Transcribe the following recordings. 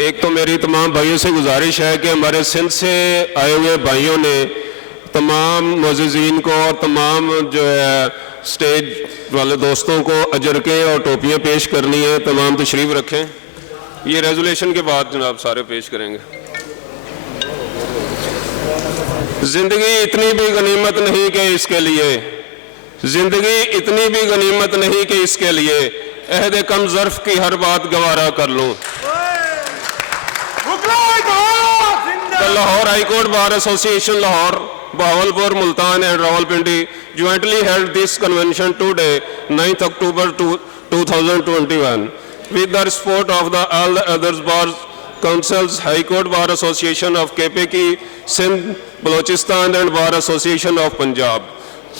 एक तो मेरी तमाम भाइयों से गुजारिश है कि हमारे सिंध से आए हुए भाइयों ने तमाम मुअज़्ज़िज़ीन को और तमाम जो है स्टेज वाले दोस्तों को अजरके और टोपियाँ पेश करनी है। तमाम तशरीफ़ रखें। ये रेजोल्यूशन के बाद जनाब सारे पेश करेंगे। ज़िंदगी इतनी भी गनीमत नहीं कि इसके लिए, ज़िंदगी इतनी भी गनीमत नहीं कि इसके लिए अहद कम ज़र्फ़ की हर बात गवारा कर लूँ। The Lahore High Court Bar Association Lahore, Bahawalpur, Multan and Rawalpindi jointly held this convention today, 9th October 2021, with the support of all the other bar councils, High Court Bar Association of KPK, Sindh, Balochistan and Bar Association of Punjab.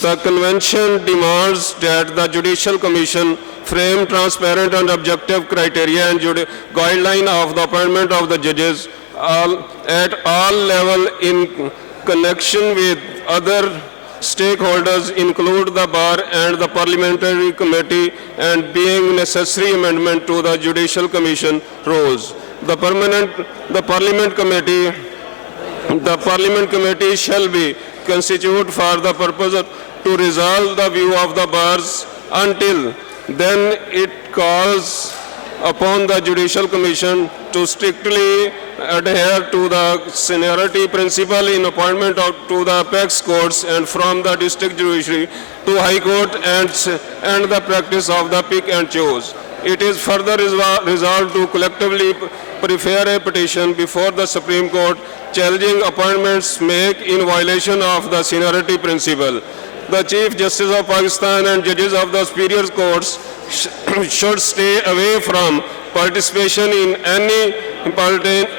The convention demands that the Judicial Commission frame transparent and objective criteria and guideline of the appointment of the judges at all levels in connection with other stakeholders, include the bar and the parliamentary committee, and being necessary amendment to the Judicial Commission rules. The Parliament Committee shall be constituted for the purpose to resolve the view of the bars. Until then, it calls upon the Judicial Commission to strictly adhere to the seniority principle in appointment to the apex courts and from the district judiciary to High Court and the practice of the pick and choose. It is further resolved to collectively prepare a petition before the Supreme Court challenging appointments made in violation of the seniority principle. The Chief Justice of Pakistan and judges of the superior courts should stay away from participation in any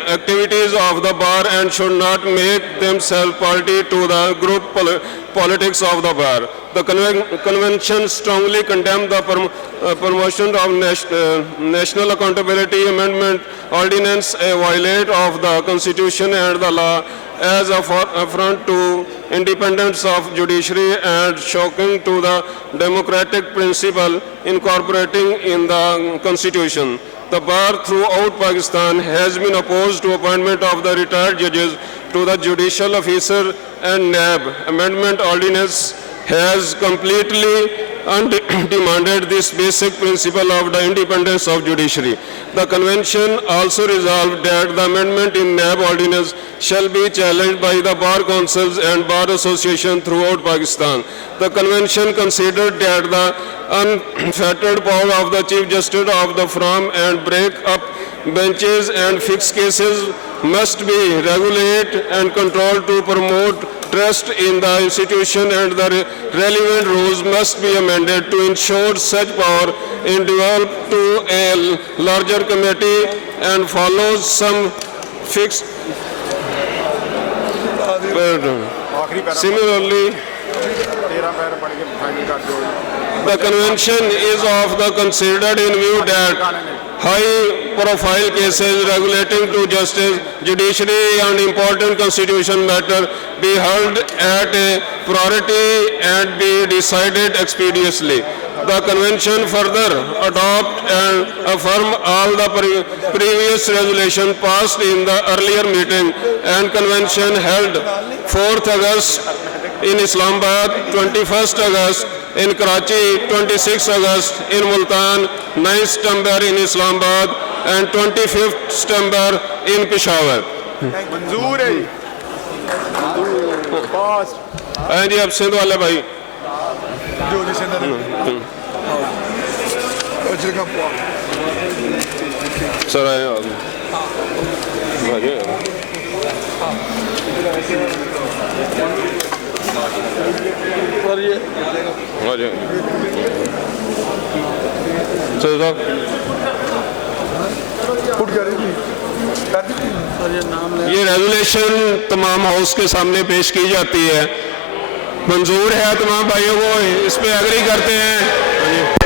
activities of the bar and should not make themselves party to the group politics of the bar. The convention strongly condemned the promotion of National Accountability Amendment Ordinance, a violation of the Constitution and the law, as an affront to independence of judiciary and shocking to the democratic principle incorporating in the Constitution. The bar throughout Pakistan has been opposed to appointment of the retired judges to the judicial officer and NAB. Amendment ordinance has completely demanded this basic principle of the independence of judiciary. The convention also resolved that the amendment in NAB ordinance shall be challenged by the bar councils and bar association throughout Pakistan. The convention considered that the unfettered power of the Chief Justice of the firm and break up benches and fixed cases must be regulated and controlled to promote trust in the institution, and the relevant rules must be amended to ensure such power is developed to a larger committee and follows some fixed. Similarly, the convention is of the considered in view that high-profile cases relating to justice, judiciary, and important constitutional matter be held at a priority and be decided expeditiously. The convention further adopt and affirm all the previous resolutions passed in the earlier meeting and convention held 4th August in Islamabad, 21st August in Karachi, 26th August in Multan, 9th September in Islamabad and 25th September in Peshawar. मंजूर है पास हैं जी। अब सिंध वाले भाई जो जी Sindh sir आए ये resolution तमाम हाउस के सामने पेश की जाती है। मंजूर है तमाम भाइयों को, इस पे एग्री करते हैं।